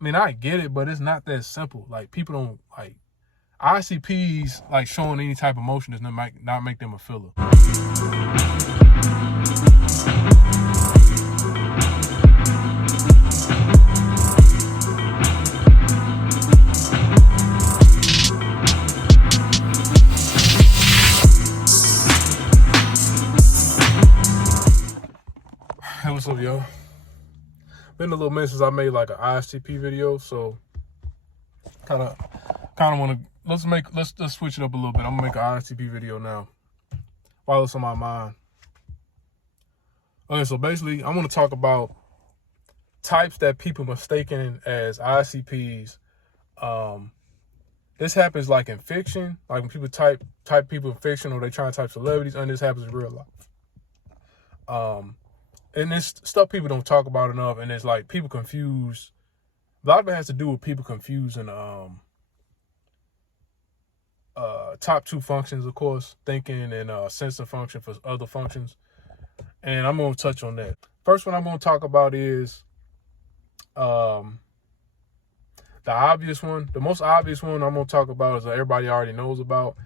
I mean, I get it, but it's not that simple. Like, people don't, like, ISTPs, like, showing any type of emotion does not make them a filler. Hey, what's up, yo? Been a little minute since I made like an ISTP video, so kind of want to let's switch it up a little bit. I'm gonna make an ISTP video now while it's on my mind. Okay, so basically, I want to talk about types that people mistaken as ISTPs. This happens like in fiction, like when people type people in fiction, or they try to type celebrities, and this happens in real life. And it's stuff people don't talk about enough, and it's like people confuse. A lot of it has to do with people confusing top two functions, of course, thinking and sensor function for other functions. And I'm going to touch on that. First one I'm going to talk about is the obvious one. The most obvious one I'm going to talk about is everybody already knows about.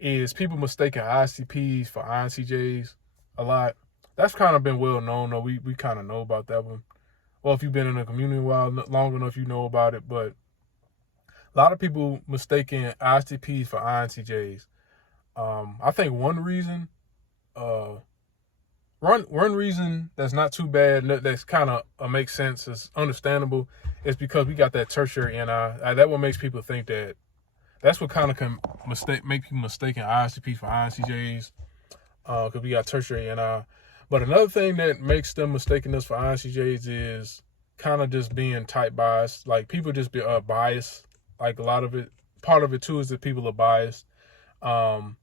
Is people mistaking ISTPs for INTJs a lot. That's kind of been well known, though. We kind of know about that one. Well, if you've been in the community a while, long enough, you know about it. But a lot of people mistaking ISTPs for INTJs. I think one reason that's not too bad, that's kind of makes sense, is understandable, is because we got that tertiary NI. That what makes people think that. That's what kind of can make people mistaken ISTPs for INTJs, because we got tertiary NI. But another thing that makes them mistaken us for INTJs is kind of just being type biased. Like, people just be biased. Like, a lot of it, part of it too, is that people are biased. And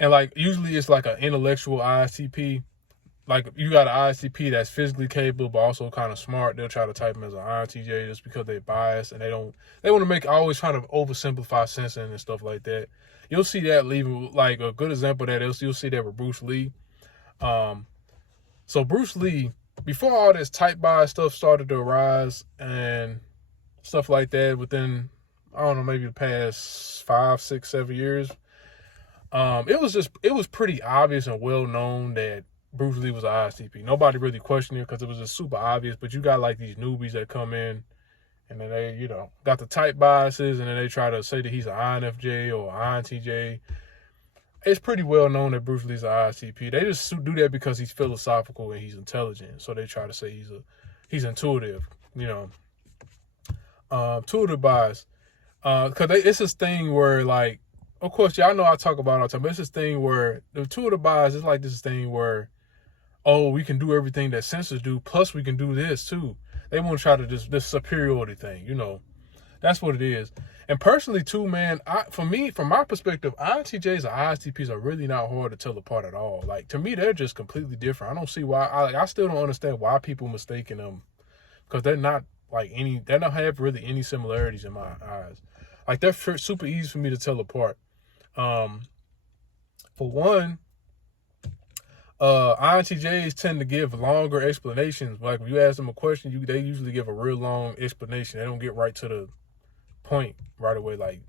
like, usually it's like an intellectual ISTP. Like, you got an ISTP that's physically capable but also kind of smart. They'll try to type them as an INTJ just because they're biased, and they want to always trying to oversimplify sensing and stuff like that. You'll see that leaving, like, a good example of that, you'll see that with Bruce Lee. So Bruce Lee, before all this type bias stuff started to arise and stuff like that, within, I don't know, maybe the past 5, 6, 7 years, it was pretty obvious and well known that Bruce Lee was an ISTP. Nobody really questioned it because it was just super obvious. But you got like these newbies that come in, and then they, got the type biases, and then they try to say that he's an INFJ or INTJ. It's pretty well known that Bruce Lee's an ISTP. They just do that because he's philosophical and he's intelligent. So they try to say he's intuitive, intuitive bias. Because it's this thing where, like, of course, y'all know I talk about it all the time, but it's this thing where the intuitive bias is like this thing where, oh, we can do everything that sensors do, plus we can do this too. They want to try to this superiority thing, That's what it is. And personally too, man, from my perspective, INTJs and ISTPs are really not hard to tell apart at all. Like, to me, they're just completely different. I don't see why. I still don't understand why people mistaking them, because they're not they don't have really any similarities in my eyes. Like, they're super easy for me to tell apart. For one, INTJs tend to give longer explanations. Like, when you ask them a question, they usually give a real long explanation. They don't get right to the point right away. Like,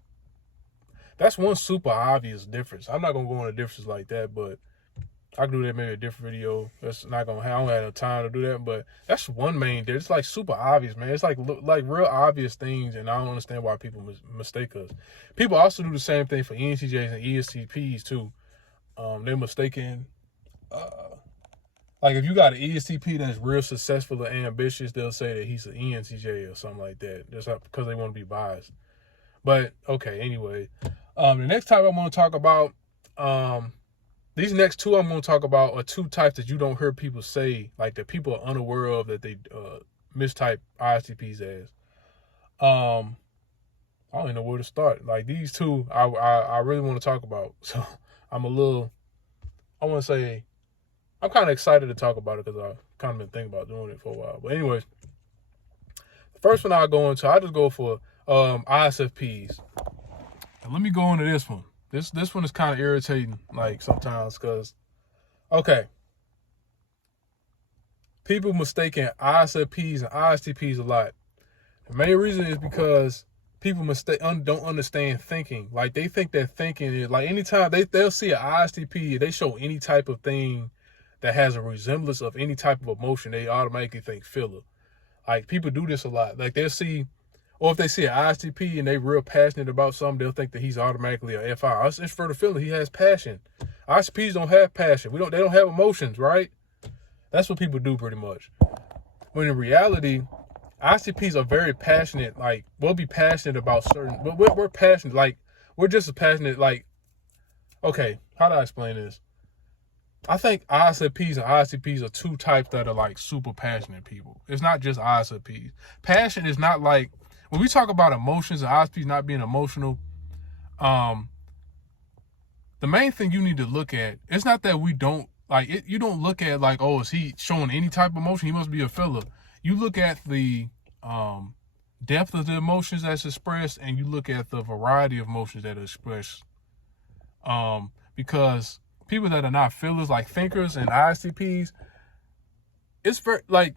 that's one super obvious difference. I'm not gonna go into differences like that, but I can do that maybe a different video. That's not gonna I don't have no time to do that, but that's one main difference. It's like super obvious, man. It's like real obvious things, and I don't understand why people mistake us. People also do the same thing for ENTJs and ESTPs too. They're mistaken. Like, if you got an ESTP that's real successful and ambitious, they'll say that he's an ENTJ or something like that, just because they want to be biased. But okay, anyway, the next type I'm going to talk about, these next two I'm going to talk about are two types that you don't hear people say, like, that people are unaware of, that they mistype ISTPs as. I don't even know where to start. Like, these two, I really want to talk about. So I'm kind of excited to talk about it because I've kind of been thinking about doing it for a while. But anyways, the first one I just go for ISFPs. And let me go into this one. This one is kind of irritating, like, sometimes, because, okay, people mistaking ISTPs and ISTPs a lot. The main reason is because people don't understand thinking. Like, they think that thinking is like, anytime they'll see an ISTP, they show any type of thing that has a resemblance of any type of emotion, they automatically think filler. Like, people do this a lot. Like, they'll see, or if they see an ISTP and they real passionate about something, they'll think that he's automatically a FI. It's for the feeling. He has passion. ISTPs don't have passion. They don't have emotions, right? That's what people do pretty much. When in reality, ISTPs are very passionate. Like, we'll be passionate about certain, but we're passionate. Like, we're just as passionate. Like, okay, how do I explain this? I think ISTPs and ISTPs are two types that are like super passionate people. It's not just ISTPs. Passion is not like, when we talk about emotions and ISTPs not being emotional, the main thing you need to look at, it's not that we don't, like, you don't look at like, oh, is he showing any type of emotion? He must be a filler. You look at the depth of the emotions that's expressed, and you look at the variety of emotions that are expressed. Because people that are not fillers, like thinkers and ISTPs, it's very, like,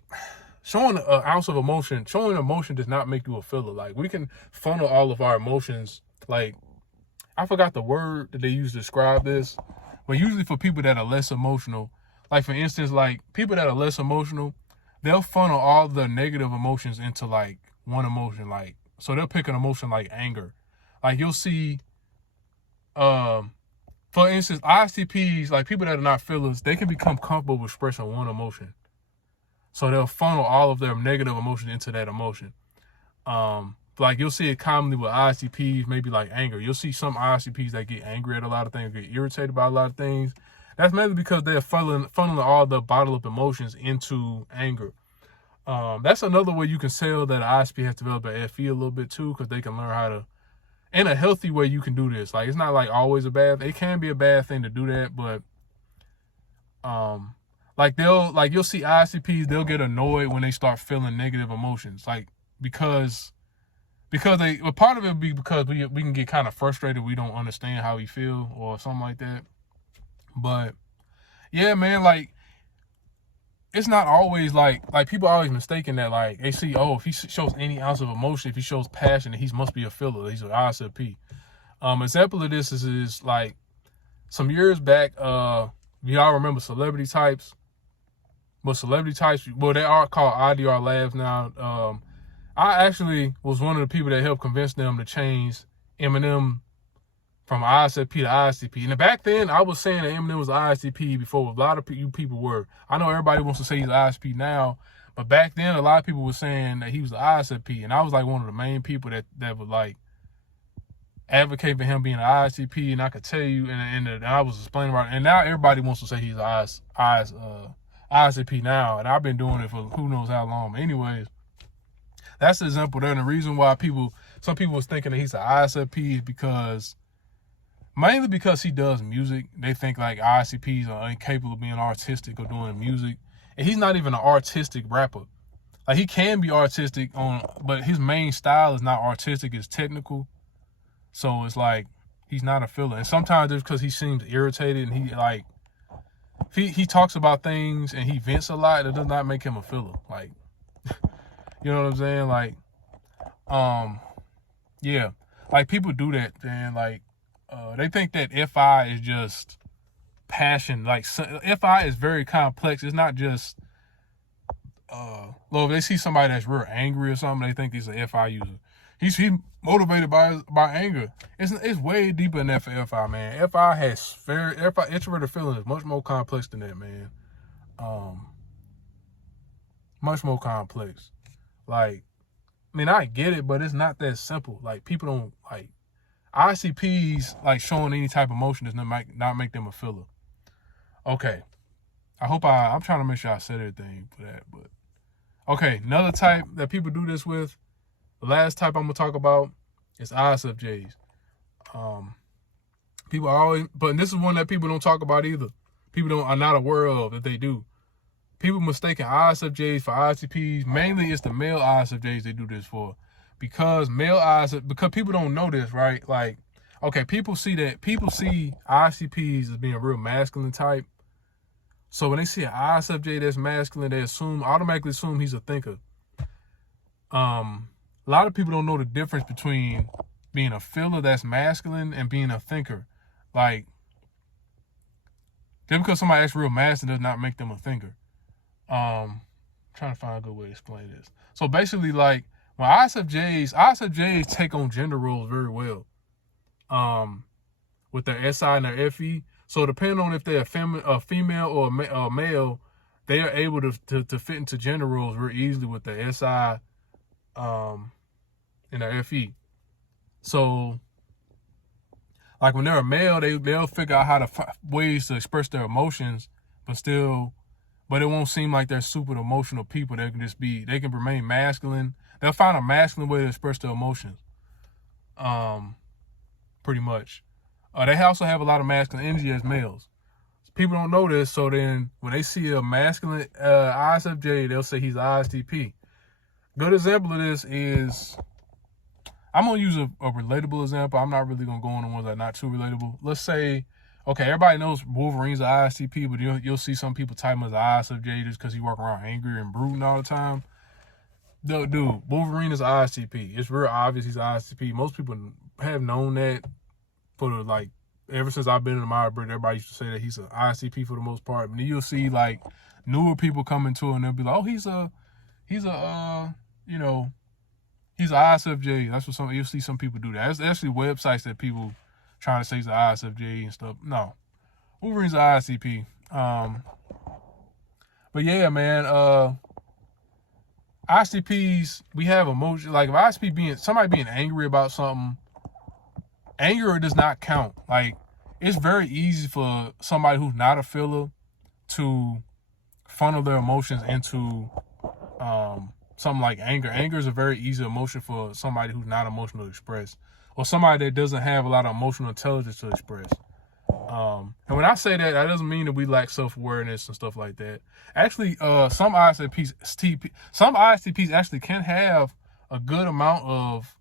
showing an ounce of emotion, showing emotion does not make you a filler. Like, we can funnel all of our emotions. Like, I forgot the word that they use to describe this, but usually for people that are less emotional, like, for instance, like, people that are less emotional, they'll funnel all the negative emotions into like one emotion. Like, so they'll pick an emotion like anger. Like, you'll see, for instance, ISTPs, like people that are not fillers, they can become comfortable with expressing one emotion. So they'll funnel all of their negative emotions into that emotion. Like, you'll see it commonly with ISTPs, maybe like anger. You'll see some ISTPs that get angry at a lot of things, get irritated by a lot of things. That's mainly because they're funneling all the bottled up emotions into anger. That's another way you can tell that an ISTP has developed an FE a little bit too, because they can learn how to, in a healthy way, you can do this. Like, it's not like always a bad thing. It can be a bad thing to do that, but like, you'll see ISTPs, they'll get annoyed when they start feeling negative emotions. Like, because part of it would be because we can get kind of frustrated. We don't understand how we feel or something like that. But yeah, man, like, it's not always like people are always mistaken that, like, they see, oh, if he shows any ounce of emotion, if he shows passion, he must be a filler. He's an ISTP. Example of this is like some years back, y'all remember celebrity types? Well, celebrity types, well, they are called IDR labs now. I actually was one of the people that helped convince them to change Eminem from ISTP to ISTP. And back then, I was saying that Eminem was ISTP before a lot of you people were. I know everybody wants to say he's ISTP now, but back then, a lot of people were saying that he was ISTP. And I was like one of the main people that would like advocate for him being an ISTP. And I could tell you, and I was explaining about it. And now everybody wants to say he's ISTP now. And I've been doing it for who knows how long. But anyways, that's the example there. And the reason why some people was thinking that he's an ISTP is because, mainly because he does music. They think like ISTPs are incapable of being artistic or doing music. And he's not even an artistic rapper. Like, he can be artistic but his main style is not artistic, it's technical. So it's like, he's not a filler. And sometimes it's because he seems irritated and he like, he talks about things and he vents a lot. It does not make him a filler. Like, you know what I'm saying? Like, yeah, like, people do that, man. Like, they think that FI is just passion. Like, FI is very complex. It's not just, if they see somebody that's real angry or something, they think he's an FI user. He's motivated by anger. It's way deeper than that for FI, man. FI introverted feeling is much more complex than that, man. Much more complex. Like, I mean, I get it, but it's not that simple. Like, people don't, like, ICPs, like, showing any type of emotion does not make them a filler. Okay. I'm trying to make sure I said everything for that, but. Okay, another type that people do this with, the last type I'm going to talk about is ISFJs. People are always, but this is one that people don't talk about either. People are not aware of that they do. People mistaking ISFJs for ISTPs. Mainly it's the male ISFJs they do this for. Because people don't know this, right? Like, okay, people see ISTPs as being a real masculine type. So when they see an ISFJ that's masculine, they automatically assume he's a thinker. A lot of people don't know the difference between being a feeler that's masculine and being a thinker. Like, just because somebody acts real masculine does not make them a thinker. I'm trying to find a good way to explain this. So basically, like, when ISFJs take on gender roles very well. With their SI and their FE. So depending on if they're a female or a male, they are able to fit into gender roles very easily with their SI and their FE. So, like when they're a male, they'll figure out how to ways to express their emotions, but it won't seem like they're super emotional people. They can remain masculine. They'll find a masculine way to express their emotions. Pretty much. They also have a lot of masculine energy as males. People don't know this, so then when they see a masculine ISFJ, they'll say he's ISTP. Good example of this is, I'm going to use a relatable example. I'm not really going to go on the ones that are not too relatable. Let's say, okay, everybody knows Wolverine's an ISTP, but you'll see some people type him as an ISFJ just because he walk around angry and brooding all the time. Dude, Wolverine is an ISTP. It's real obvious he's an ISTP. Most people have known that for like ever since I've been in the Myers-Briggs. Everybody used to say that he's an ISTP for the most part. But then you'll see like newer people coming to it and they'll be like, oh, he's an ISFJ. That's what you'll see some people do that. That's actually websites that people trying to say he's an ISFJ and stuff. No, Wolverine's an ISTP. But yeah, man, ISTPs, we have emotion. Like if ISTP somebody being angry about something, anger does not count. Like, it's very easy for somebody who's not a feeler to funnel their emotions into something like anger. Anger is a very easy emotion for somebody who's not emotional to express, or somebody that doesn't have a lot of emotional intelligence to express. And when I say that, that doesn't mean that we lack self-awareness and stuff like that. Actually, some ISTPs actually can have a good amount of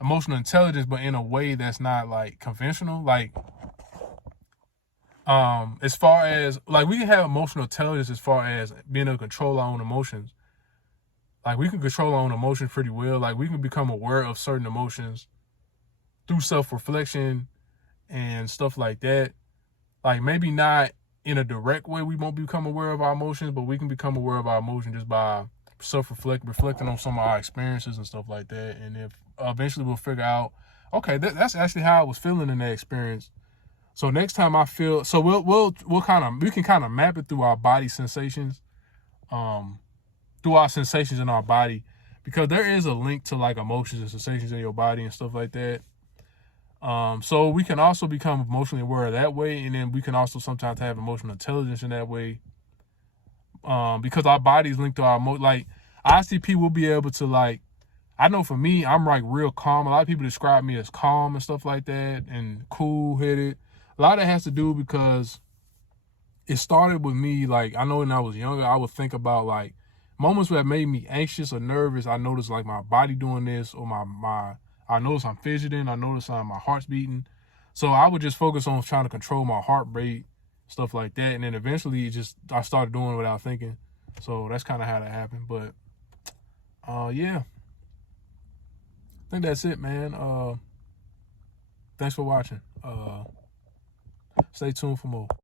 emotional intelligence, but in a way that's not like conventional. Like, as far as like we can have emotional intelligence as far as being able to control our own emotions. Like we can control our own emotions pretty well. Like we can become aware of certain emotions through self-reflection and stuff like that. Like maybe not in a direct way we won't become aware of our emotions, but we can become aware of our emotions just by reflecting on some of our experiences and stuff like that. And if eventually we'll figure out, okay, that's actually how I was feeling in that experience. So next time I feel, so we can kind of map it through our body sensations, through our sensations in our body, because there is a link to like emotions and sensations in your body and stuff like that. So we can also become emotionally aware that way, and then we can also sometimes have emotional intelligence in that way. Because our body's linked to our like ISTP will be able to like, I know for me, I'm like real calm. A lot of people describe me as calm and stuff like that and cool-headed. A lot of that has to do because it started with me, like, I know when I was younger, I would think about like moments that made me anxious or nervous. I noticed like my body doing this, or I notice I'm fidgeting. I notice my heart's beating. So I would just focus on trying to control my heart rate, stuff like that. And then eventually I started doing it without thinking. So that's kind of how that happened. But yeah, I think that's it, man. Thanks for watching. Stay tuned for more.